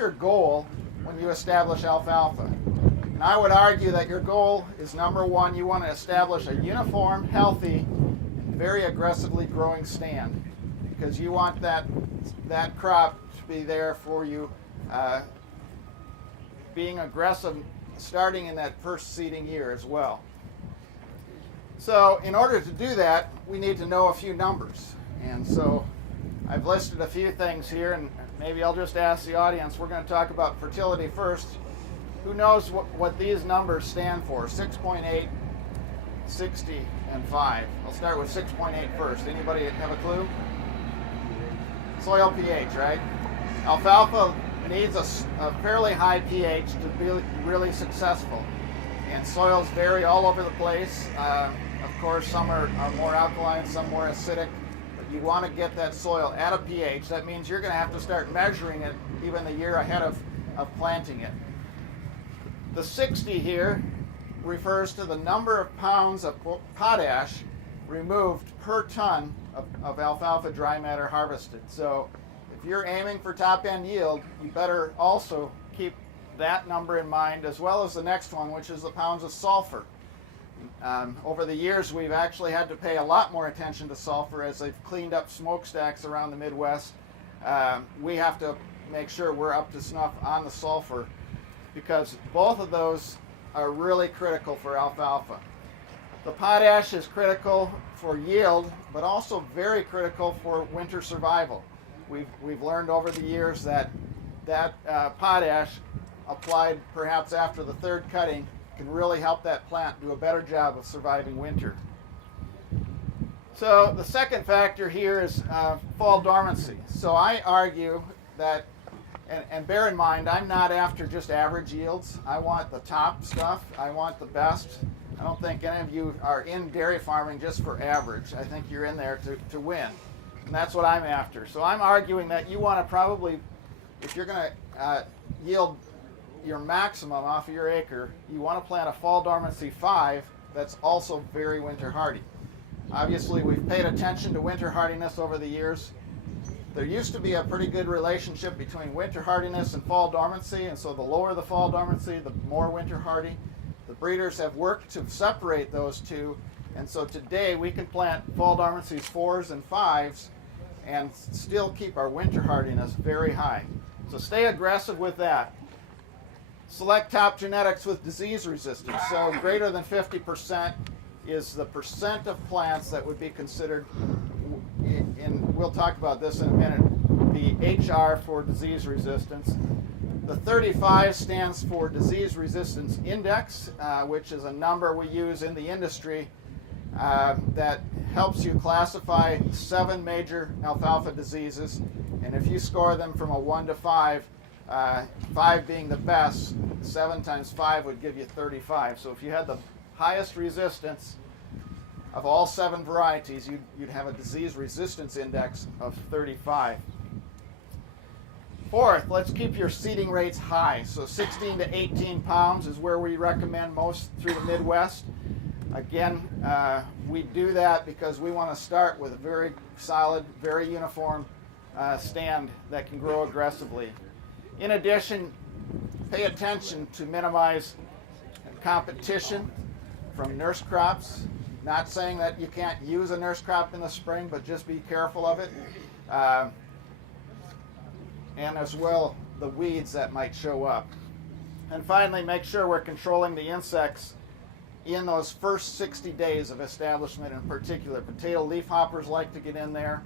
Your goal when you establish alfalfa? And I would argue that your goal is, number one, you want to establish a uniform, healthy, and very aggressively growing stand, because you want that crop to be there for you, being aggressive starting in that first seeding year as well. So in order to do that, we need to know a few numbers. And so I've listed a few things here, and maybe I'll just ask the audience. We're going to talk about fertility first. Who knows what these numbers stand for? 6.8, 60, and 5. I'll start with 6.8 first. Anybody have a clue? Soil pH, right? Alfalfa needs a fairly high pH to be really successful. And soils vary all over the place. Of course, some are more alkaline, some more acidic. You want to get that soil at a pH. That means you're going to have to start measuring it even the year ahead of planting it. The 60 here refers to the number of pounds of potash removed per ton of alfalfa dry matter harvested. So if you're aiming for top end yield, you better also keep that number in mind, as well as the next one, which is the pounds of sulfur. Over the years, we've actually had to pay a lot more attention to sulfur as they've cleaned up smokestacks around the Midwest. We have to make sure we're up to snuff on the sulfur, because both of those are really critical for alfalfa. The potash is critical for yield, but also very critical for winter survival. We've learned over the years that potash applied perhaps after the third cutting can really help that plant do a better job of surviving winter. So the second factor here is fall dormancy. So I argue that, and bear in mind, I'm not after just average yields. I want the top stuff. I want the best. I don't think any of you are in dairy farming just for average. I think you're in there to win. And that's what I'm after. So I'm arguing that you want to probably, if you're going to yield your maximum off of your acre, you want to plant a fall dormancy 5 that's also very winter hardy. Obviously, we've paid attention to winter hardiness over the years. There used to be a pretty good relationship between winter hardiness and fall dormancy, and so the lower the fall dormancy, the more winter hardy. The breeders have worked to separate those two, and so today we can plant fall dormancies 4s and 5s and still keep our winter hardiness very high. So stay aggressive with that. Select top genetics with disease resistance. So greater than 50% is the percent of plants that would be considered, and we'll talk about this in a minute, the HR for disease resistance. The 35 stands for disease resistance index, which is a number we use in the industry that helps you classify 7 major alfalfa diseases. And if you score them from a 1 to 5, 5 being the best, 7 times 5 would give you 35. So if you had the highest resistance of all 7 varieties, you'd have a disease resistance index of 35. Fourth, let's keep your seeding rates high. So 16 to 18 pounds is where we recommend most through the Midwest. Again, we do that because we want to start with a very solid, very uniform stand that can grow aggressively. In addition, pay attention to minimize competition from nurse crops. Not saying that you can't use a nurse crop in the spring, but just be careful of it. And as well, the weeds that might show up. And finally, make sure we're controlling the insects in those first 60 days of establishment in particular. Potato leafhoppers like to get in there.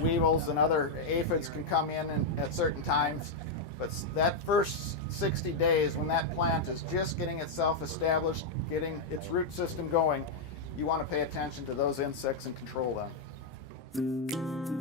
Weevils and other aphids can come in at certain times. But that first 60 days, when that plant is just getting itself established, getting its root system going, you want to pay attention to those insects and control them.